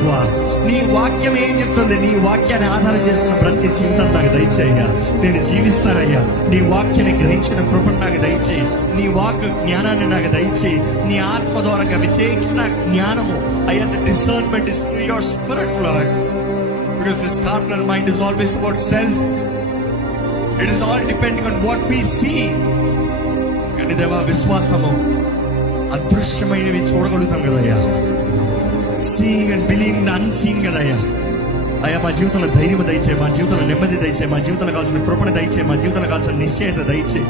ప్రభువా. నీ వాక్యం ఏం చెప్తుంది? నీ వాక్యాన్ని ఆధారం చేసుకున్న బ్రతికే జీవితం నాకు దయచేయ్యా. నేను జీవిస్తానయ్యా. నీ వాక్యాన్ని గ్రహించిన కృపను నాకు దయచేయి. నీ వాక్ జ్ఞానాన్ని నాకు దయచేయి. నీ ఆత్మ ద్వారా విచేక్షణ జ్ఞానము అయ్యా. The discernment is through your spirit Lord, because this carnal mind is always about self. It is all depending on what we see. కానీ దేవా, విశ్వాసము అదృశ్యమైనవి చూడగలుగుతాం కదయ్యా. Seeing and believing the unseeing కదయ్యా. అయ్యా, మా జీవితంలో ధైర్యం దయచే, మా జీవితంలో నెమ్మది దయచే, మా జీవితంలో కావాల్సిన కృపణ దయచే, మా జీవితంలో కావాల్సిన నిశ్చయత దయచే.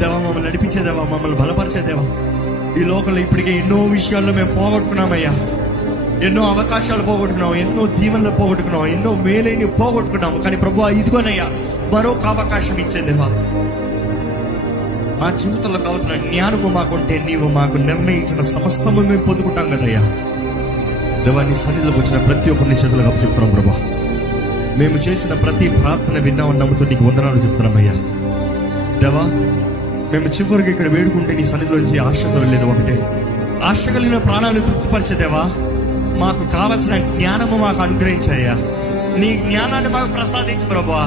దేవా, మమ్మల్ని నడిపించేదేవా, మమ్మల్ని బలపరిచేదేవా. ఈ లోకంలో ఇప్పటికే ఎన్నో విషయాల్లో మేము పోగొట్టుకున్నామయ్యా. ఎన్నో అవకాశాలు పోగొట్టుకున్నాం, ఎన్నో దీవెనలు పోగొట్టుకున్నాం, ఎన్నో మేలైన పోగొట్టుకున్నాం. కానీ ప్రభువా, ఇదిగోనయ్యా మరొక అవకాశం ఇచ్చేదేవా. మా జీవితంలో కావాల్సిన జ్ఞానము మాకుంటే నీవు మాకు నిర్ణయించిన సమస్తము మేము పొందుకుంటాం కదయ్యా. దేవా, నీ సన్నిధిలోకి వచ్చిన ప్రతి ఒక్కరిని చేతులకు అప్పచెప్తున్నాం ప్రభా. మేము చేసిన ప్రతి ప్రార్థన విన్నామని నమ్ముతూ నీకు వందనాలు చెప్తున్నామయ్యా. దేవా, మేము చివరికి ఇక్కడ వేడుకుంటే నీ సన్నిధిలోంచి ఆశతో లేదు ఒకటే, ఆశ కలిగిన ప్రాణాలు తృప్తిపరిచేదేవా. మాకు కావలసిన జ్ఞానము మాకు అనుగ్రహించాయ్యా. నీ జ్ఞానాన్ని మాకు ప్రసాదించు ప్రభువా.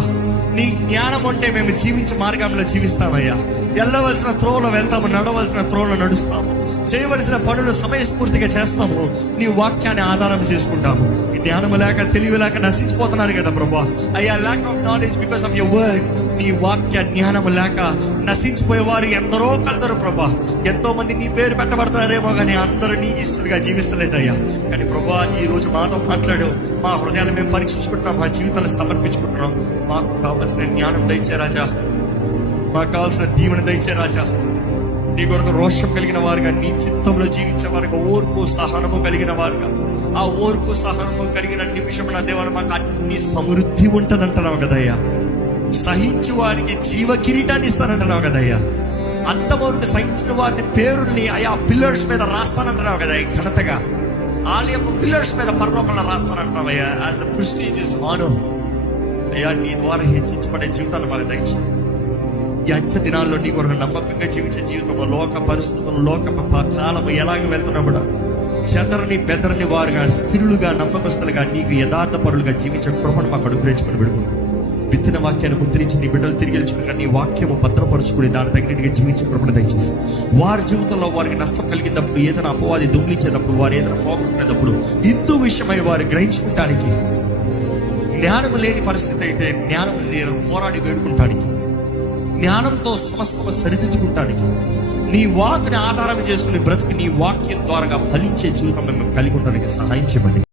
నీ జ్ఞానం ఉంటే మేము జీవించే మార్గంలో జీవిస్తామయ్యా. వెళ్ళవలసిన త్రోవలో వెళ్తాము, నడవలసిన త్రోవలో నడుస్తాము, చేయవలసిన పనులు సమయస్ఫూర్తిగా చేస్తాము. నీ వాక్యాన్ని ఆధారం చేసుకుంటాము. ఈ జ్ఞానము లేక తెలివి లేక నశించిపోతున్నారు కదా ప్రభువా. అయ్యా, lack of knowledge because of your word. నీ వాక్య జ్ఞానము లేక నశించిపోయేవారు ఎందరో కలదరు ప్రభా. ఎంతో మంది నీ పేరు పెట్టబడతారేమో కానీ అందరూ నీ ఇష్టలుగా జీవిస్తలేదయ్యా. కానీ ప్రభువా, ఈ రోజు మాతో మాట్లాడు. మా హృదయాన్ని మేము పరీక్షించుకుంటున్నాం, మా జీవితాన్ని సమర్పించుకుంటున్నాం. మాకు కావాల్సిన జ్ఞానం దయచే రాజా, మాకు కావాల్సిన దీవెన దయచే రాజా. నీ కొరకు రోషం కలిగిన వారుగా, నీ చిత్తంలో జీవించే వారుగా, ఓర్పు సహనము కలిగిన వారుగా, ఆ ఓర్పు సహనము కలిగిన నిమిషం నా దేవాలు మాకు అన్ని సమృద్ధి ఉంటుందంటున్నావు కదయ్యా. సహించు వారికి జీవ కిరీటాన్ని ఇస్తానంటున్నావు కదయ్యా. అంతవరకు సహించిన వారిని పేరుని అయ్యా పిల్లర్స్ మీద రాస్తానంటున్నావు కదా. ఘనతగా ఆలయపు పిల్లర్స్ మీద పరలోకంలో రాస్తానంటున్నావు అయ్యా. యాజ్ అ ప్రెస్టీజియస్ ఆనర్ అయ్యా, నీ ద్వారా హెచ్చించబడే జీవితాన్ని మాకు దయచేయి. ఈ అంత్య దినాల్లో నీ కొరకు నమ్మకంగా జీవించే జీవితంలో లోక పరిస్థితులు, లోక కాలము ఎలాగ వెళ్తున్నా కూడా చెదరని బెదరని వారుగా, స్థిరులుగా, నమ్మకస్తులుగా, నీకు యథార్థ పరులుగా జీవించే కృపను మాకు అనుగ్రహించమని పెడుకున్నాం. విత్తన వాక్యాన్ని ముద్రించి నీ బిడ్డలు తిరిగి గెలుచుకుని నీ వాక్యము భద్రపరుచుకుని దాని తగినట్టుగా జీవించే కృపను దయచేసి వారి జీవితంలో వారికి నష్టం కలిగినప్పుడు, ఏదైనా అపవాది దొంగిలించేటప్పుడు, వారు ఏదైనా పోగొట్టుకునేటప్పుడు హిందూ విషయమై వారు గ్రహించుకుంటానికి, జ్ఞానము లేని పరిస్థితి అయితే జ్ఞానం పోరాడి వేడుకుంటానికి, జ్ఞానంతో సమస్తము సరిదిద్దుకుంటానికి, నీ వాక్ని ఆధారం చేసుకుని బ్రతికి నీ వాక్యం ద్వారా ఫలించే జీవితం మేము కలిగి ఉండడానికి సహాయం చేయమని